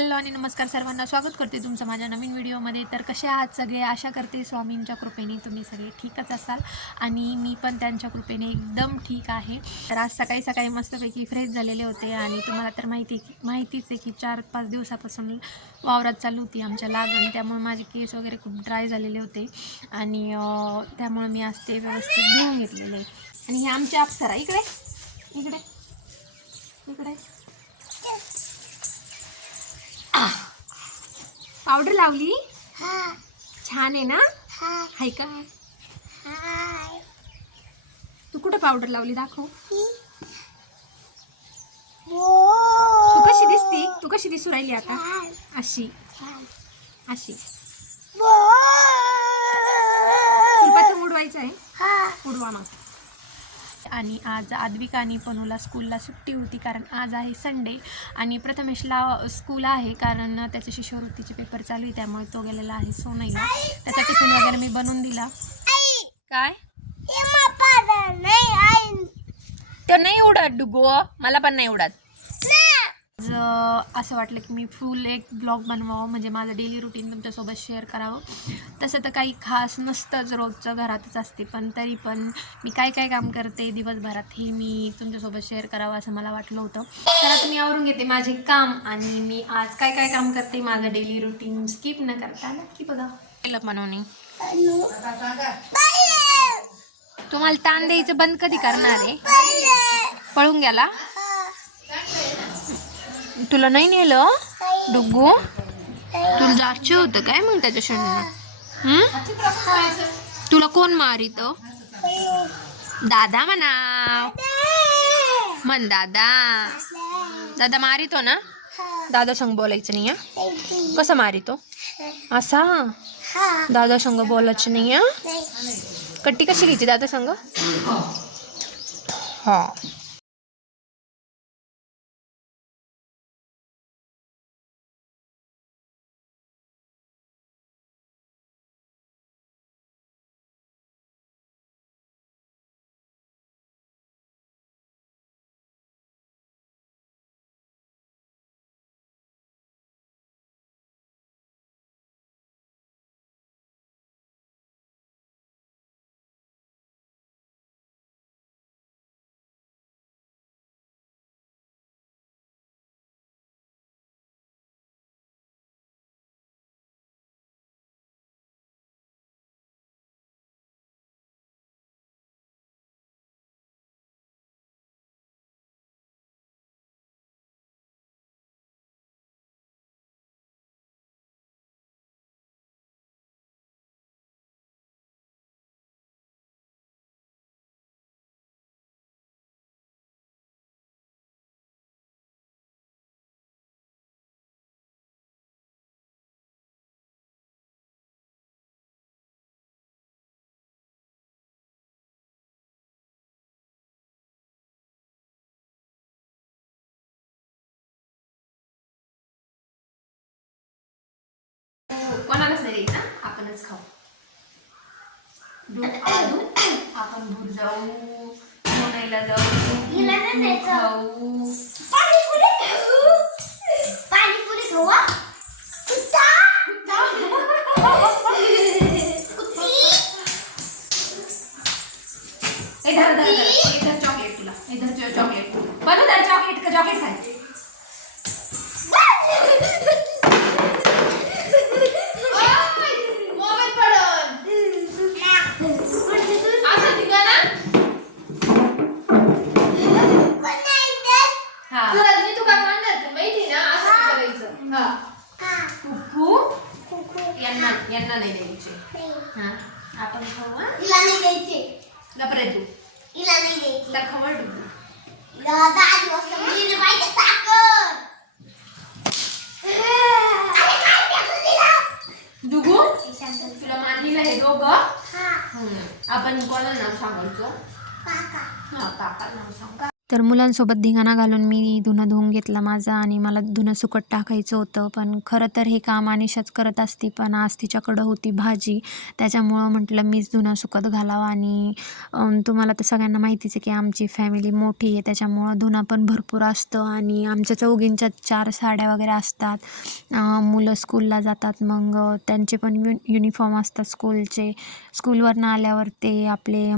Hello आणि नमस्कार सर्वांना. स्वागत करते तुमचं माझ्या नवीन व्हिडिओमध्ये. तर कसे आहात सगळे? आशा करते स्वामींच्या कृपेने तुम्ही सगळे ठीकच असाल आणि मी पण त्यांच्या कृपेने एकदम ठीक आहे. तर आज सकाळी सकाळी मस्तपैकी फ्रेश झालेले होते आणि तुम्हाला तर माहिती आहे की माहितीच आहे की चार पाच दिवसापासून वावरात चालू होती आमच्या लागण त्यामुळे माझे केस वगैरे खूप ड्राय झालेले होते आणि त्यामुळे मी आज ते व्यवस्थित धुवून घेतलेले आणि हे आमचे अप्सरा. इकडे इकडे इकडे. पावडर लावली? छान आहे ना? हाय का? तू कुठे पावडर लावली दाखव. तू. कशी दिसती? तू कशी दिसू राहिली आता? अशी. अशी. उडवायचं आहे? उडवा मग. आणि आज आद्विका आणि पनूला स्कूलला सुट्टी होती कारण आज आहे संडे आणि प्रथमेशला स्कूल आहे कारण त्याचे शिष्यवृत्तीचे पेपर चालू आहे त्यामुळे तो गेलेला आहे सोनईला. त्याचा टिफिन वगैरे मी बनवून दिला. काय? ते नाही उडत डुगो. मला पण नाही उडत. आज असं वाटलं की मी फुल एक ब्लॉग बनवावं म्हणजे माझं डेली रुटीन तुमच्यासोबत शेअर करावं. तसं तर काही खास नसतंच रोजचं घरातच असते पण तरी पण मी काय काय काम करते दिवसभरात हे मी तुमच्यासोबत शेअर करावं असं मला वाटलं होतं. तर आता मी आवरून घेते माझे काम आणि मी आज काय काय काम करते माझं डेली रुटीन स्किप न करता. नक्की बघा. केलं बनवणे तुम्हाला ताण द्यायचं बंद कधी करणार आहे? पळून गेला? तुला नाही नेलं? डुग्गू? तुला जायचं होतं काय मग त्याच्या शून्य तुला कोण मारित? दादा म्हणा. म्हण दादा. दादा मारितो ना? दादा संग बोलायचं नाही. हा कसं मारितो? असा? दादा संग बोलायचं नाही. हा कट्टी कशी घ्यायची दादा संग? हा. कोणालाच नाही द्यायचं आपणच खाऊ दूध आणू, आपण दूर जाऊ सोनाईला जाऊ हिला नाही दूध द्यायचं. खाऊ पाणीपुरी हा? कुत्ता? कुत्ती? चॉकलेट तुला ए, धर चॉ- चॉकलेट बनू चॉकलेट का चॉकलेट खायचे मोबाईल पडल असं ठिकाण कोण नाही देत? हा तुला मी तुका सांगायचं माहिती ना असं करायचं हा हा. कुकू कुकू. यांना यांना नाही द्यायचे नाही. हा आपण खाऊ हा हिला नाही द्यायचे. गपरे तू हिला नाही द्यायचे. तुला खबर मुलीने पाहिजे साखर. डुगू हे शांत बस. तुला मानलेलं हे दोघं हा. आपण कोणाला नाव सांगायचं काका. हा काका नाव सांग तर मुलांसोबत धिंगाणा घालून मी धुणं धुवून घेतला माझा आणि मला धुणं सुकट टाकायचं होतं. पण खरं तर हे काम अनिशाच करत असते पण आज तिच्याकडं होती भाजी. त्याच्यामुळं म्हटलं मीच धुणं सुकत घालावं आणि तुम्हाला तर सगळ्यांना माहितीच आहे की आमची फॅमिली मोठी आहे त्याच्यामुळं धुणं पण भरपूर असतं आणि आमच्या चौघींच्या चार साड्या वगैरे असतात. मुलं स्कूलला जातात मग त्यांचे पण यु युनिफॉर्म असतात स्कूलचे स्कूलवरनं आल्यावर ते आपले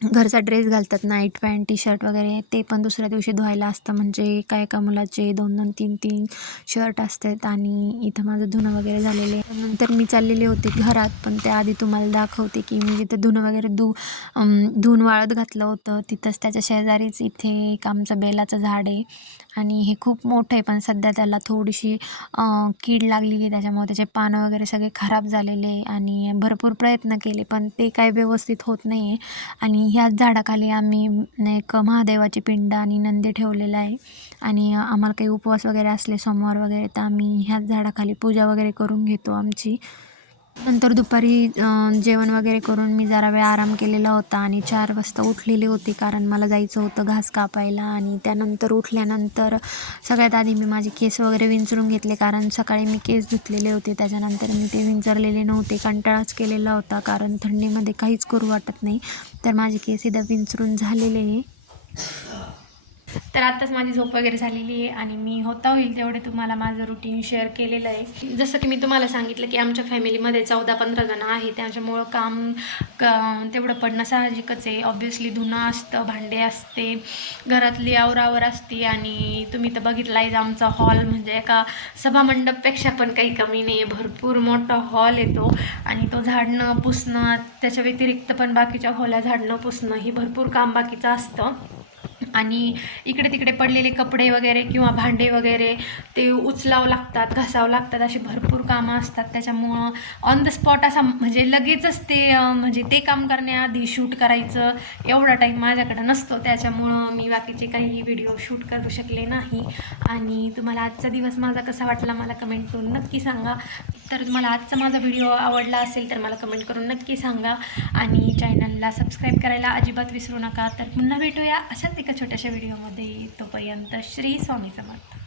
घरचा ड्रेस घालतात नाईट पॅन्ट टी शर्ट वगैरे ते पण दुसऱ्या दिवशी धुवायला असतं. म्हणजे एका एका मुलाचे दोन दोन तीन तीन शर्ट असतात आणि इथं माझं धुणं वगैरे झालेले नंतर मी चाललेले होते घरात पण त्याआधी तुम्हाला दाखवते की मी जिथं धुणं वगैरे धु अम, धुवून वाळत घातलं होतं तिथंच त्याच्या शेजारीच इथे एक आमचं बेलाचं झाड आहे. आणि हे खूप मोठं आहे पण सध्या त्याला थोडीशी कीड लागलेली आहे. त्याच्यामुळे त्याचे पानं वगैरे सगळे खराब झालेले आहे आणि भरपूर प्रयत्न केले पण ते काय व्यवस्थित होत नाही आहे. आणि ह्याच झाडाखाली आम्ही एक महादेवाची पिंड आणि नंदी ठेवलेलं आहे. आणि आम्हाला काही उपवास वगैरे असले सोमवार वगैरे तर आम्ही ह्याच झाडाखाली पूजा वगैरे करून घेतो आमची. नंतर दुपारी जेवण वगैरे करून मी जरा वेळ आराम केलेला होता आणि चार वाजता उठलेली होती कारण मला जायचं होतं घास कापायला आणि त्यानंतर उठल्यानंतर सगळ्यात आधी मी माझे केस वगैरे विंचरून घेतले कारण सकाळी मी केस धुतलेले होते. त्याच्यानंतर मी ते विंचरलेले नव्हते. कंटाळाच केलेला होता कारण थंडीमध्ये काहीच करू वाटत नाही. तर माझे केस एकदा विंचरून झालेले. आहे तर आत्ताच माझी झोप वगैरे झालेली आहे आणि मी होता होईल तेवढे तुम्हाला माझं रुटीन शेअर केलेलं आहे. जसं की मी तुम्हाला सांगितलं की आमच्या फॅमिलीमध्ये चौदा पंधरा जण आहे त्याच्यामुळं काम क तेवढं पडणं साहजिकच आहे. ऑब्व्हियसली धुणं असतं भांडे असते घरातली आवरावर असते आणि तुम्ही तर बघितला आहे आमचा हॉल म्हणजे एका सभामंडपपेक्षा पण काही कमी नाही आहे भरपूर मोठा हॉल येतो आणि तो झाडणं पुसणं त्याच्या व्यतिरिक्त पण बाकीच्या खोल्या झाडणं पुसणं ही भरपूर काम बाकीचं असतं. आणि इकडे तिकडे पडलेले कपडे वगैरे किंवा भांडे वगैरे ते उचलावं लागतात घासावं लागतात असे भरपूर कामं असतात. त्याच्यामुळं ऑन द स्पॉट असा म्हणजे लगेचच ते म्हणजे ते काम करण्याआधी शूट करायचं एवढा टाईम माझ्याकडं नसतो. त्याच्यामुळं मी बाकीचे काही व्हिडिओ शूट करू शकले नाही. आणि तुम्हाला आजचा दिवस माझा कसा वाटला मला कमेंट करून नक्की सांगा. तर तुम्हाला आजचा माझा व्हिडिओ आवडला असेल तर मला कमेंट करून नक्की सांगा. आणि चॅनलला सबस्क्राईब करायला अजिबात विसरू नका. तर पुन्हा भेटूया अशाच एका छोट्याशा व्हिडिओमध्ये तोपर्यंत श्री स्वामी समर्थ.